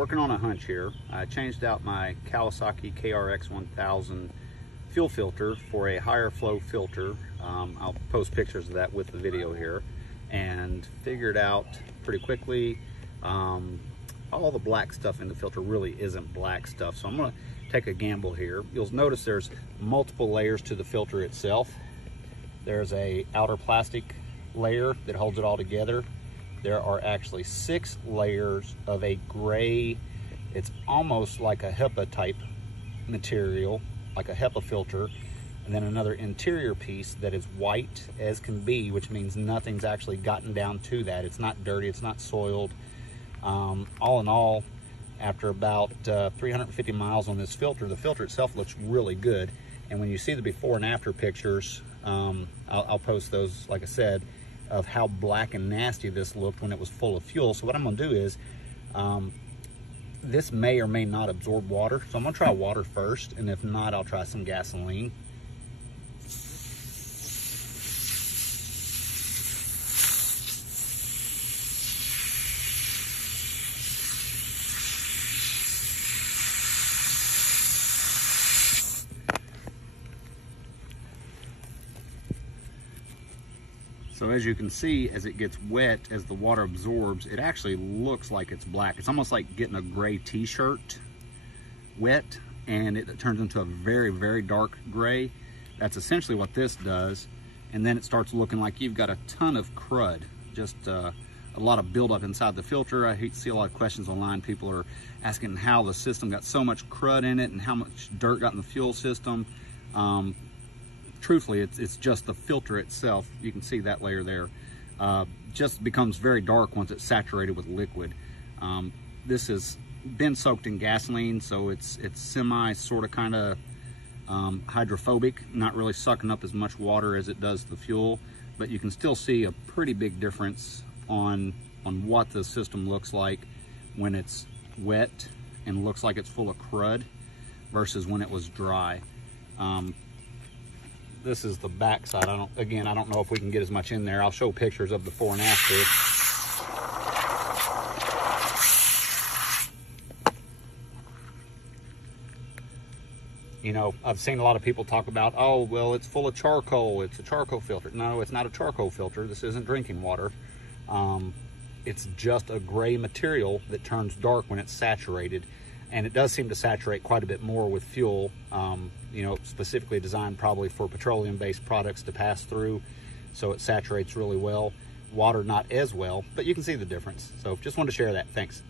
working on a hunch here. I changed out my Kawasaki KRX 1000 fuel filter for a higher flow filter. I'll post pictures of that with the video here, and figured out pretty quickly all the black stuff in the filter really isn't black stuff. So I'm gonna take a gamble here. You'll notice there's multiple layers to the filter itself. There's a outer plastic layer that holds it all together. There are actually 6 layers of a gray, it's almost like a HEPA type material, like a HEPA filter, and then another interior piece that is white as can be, which means nothing's actually gotten down to that. It's not dirty, it's not soiled. All in all, after about 350 miles on this filter, the filter itself looks really good. And when you see the before and after pictures, I'll post those, like I said, of how black and nasty this looked when it was full of fuel. So what I'm gonna do is, this may or may not absorb water. So I'm gonna try water first, and if not, I'll try some gasoline. So as you can see, as it gets wet, as the water absorbs, it actually looks like it's black. It's almost like getting a gray t-shirt wet, and it turns into a very, very dark gray. That's essentially what this does. And then it starts looking like you've got a ton of crud, just a lot of buildup inside the filter. I see a lot of questions online. People are asking how the system got so much crud in it and how much dirt got in the fuel system. Truthfully, it's just the filter itself. You can see that layer there. Just becomes very dark once it's saturated with liquid. This has been soaked in gasoline, so it's semi sort of kind of hydrophobic, not really sucking up as much water as it does the fuel, but you can still see a pretty big difference on what the system looks like when it's wet and looks like it's full of crud versus when it was dry. This is the back side. I don't know if we can get as much in there. I'll show pictures of before and after. You know, I've seen a lot of people talk about, oh, well, it's full of charcoal. It's a charcoal filter. No, it's not a charcoal filter. This isn't drinking water. It's just a gray material that turns dark when it's saturated. And it does seem to saturate quite a bit more with fuel, you know, specifically designed probably for petroleum-based products to pass through. So it saturates really well. Water, not as well, but you can see the difference. So just wanted to share that. Thanks.